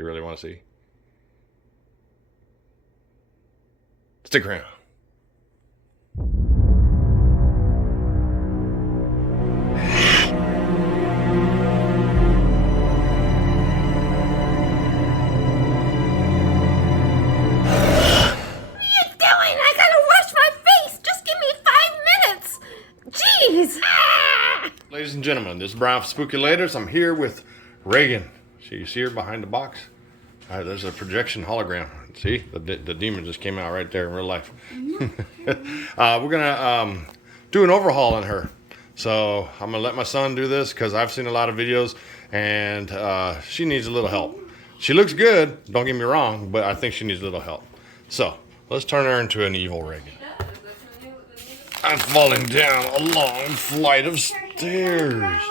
You really want to see? Stick around. Ladies and gentlemen, this is Brian from SpookYouLaterz. I'm here with Regan. You see her behind the box? There's a projection hologram. See? The demon just came out right there in real life. We're going to do an overhaul on her. So I'm going to let my son do this because I've seen a lot of videos and she needs a little help. She looks good, don't get me wrong, but I think she needs a little help. So let's turn her into an evil Regan. I'm falling down a long flight of stairs.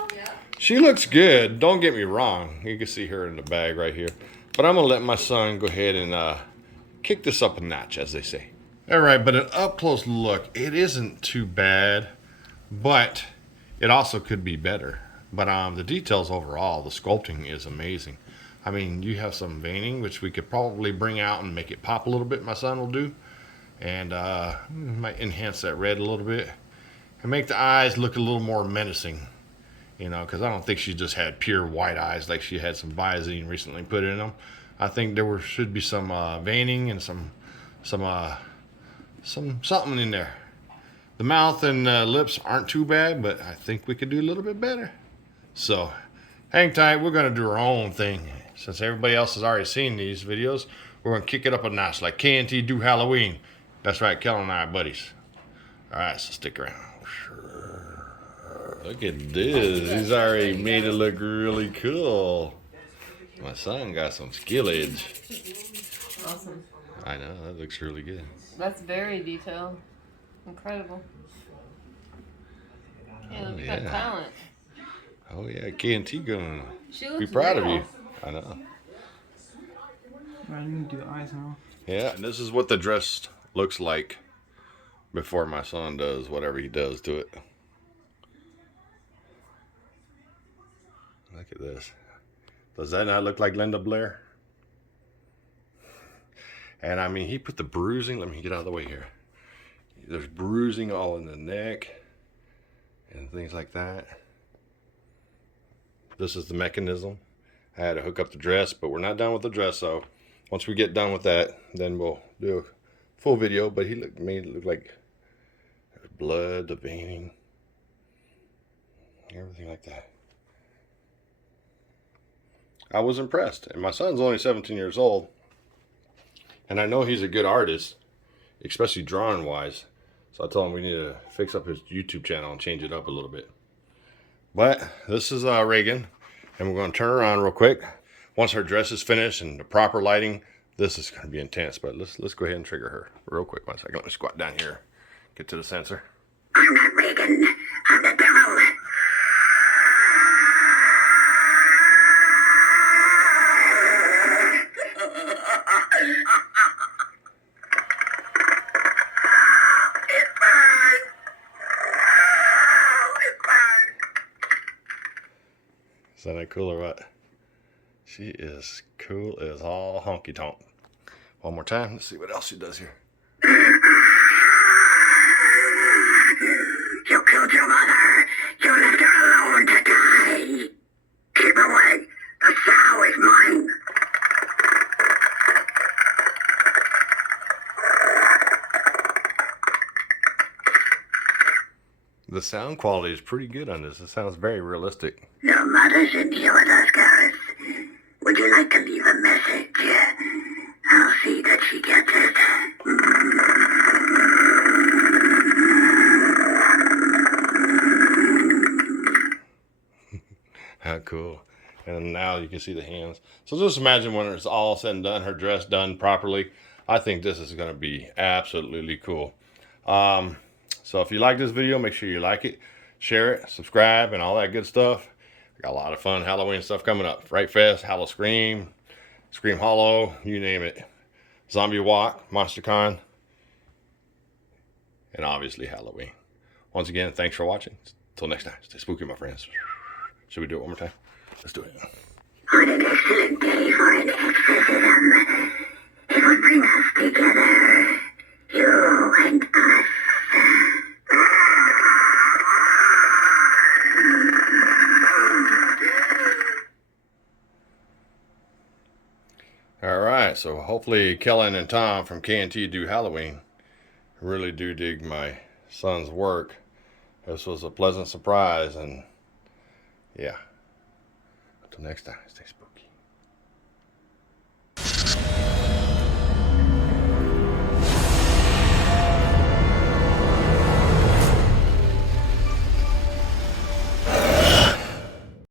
She looks good, don't get me wrong. You can see her in the bag right here. But I'm going to let my son go ahead and kick this up a notch, as they say. Alright, but an up-close look, it isn't too bad, but it also could be better. But the details overall, the sculpting is amazing. I mean, you have some veining, which we could probably bring out and make it pop a little bit, my son will do. And might enhance that red a little bit and make the eyes look a little more menacing, you know, because I don't think she just had pure white eyes like she had some Visine recently put in them. I think there should be some veining and something in there. The mouth and lips aren't too bad, but I think we could do a little bit better. So hang tight, we're going to do our own thing. Since everybody else has already seen these videos, we're going to kick it up a notch like K&T do Halloween. That's right, Kellen and I are buddies. Alright, so stick around. Look at this. He's already made it look really cool. My son got some skillage. Awesome. I know, that looks really good. That's very detailed. Incredible. Yeah, look at that talent. Oh yeah, K&T gonna be proud of you. I know. I need to do the eyes now. Yeah, and this is what the dress looks like before my son does whatever he does to it. Look at this. Does that not look like Linda Blair? And I mean, he put the bruising. Let me get out of the way here. There's bruising all in the neck and things like that. This is the mechanism. I had to hook up the dress, but we're not done with the dress, so once we get done with that, then we'll do a full video. But he made it look like there's blood, the veining, everything like that. I was impressed, and my son's only 17 years old, and I know he's a good artist, especially drawing wise. So I told him we need to fix up his YouTube channel and change it up a little bit. But this is Regan, and we're going to turn her on real quick. Once her dress is finished and the proper lighting, this is going to be intense. But let's go ahead and trigger her real quick. 1 second. Let me squat down here. Get to the sensor. I'm not Regan. I'm the devil. Isn't that cool or what? She is cool as all honky tonk. One more time. Let's see what else she does here. You killed your mother. You left her alone to die. Keep away. The sow is mine. The sound quality is pretty good on this. It sounds very realistic. Your mother's in here with us, Gareth. Would you like to leave a message? I'll see that she gets it. How cool. And now you can see the hands. So just imagine when it's all said and done, her dress done properly. I think this is going to be absolutely cool. So if you like this video, make sure you like it, share it, subscribe, and all that good stuff. I got a lot of fun Halloween stuff coming up. Fright Fest, Hallow Scream, Scream Hollow, you name it. Zombie Walk, MonsterCon, and obviously Halloween. Once again, thanks for watching. Until next time, stay spooky, my friends. Should we do it one more time? Let's do it. What an excellent day for an excellent All right, so hopefully Kellen and Tom from K&T Do Halloween really do dig my son's work. This was a pleasant surprise, and yeah. Until next time, stay spooky.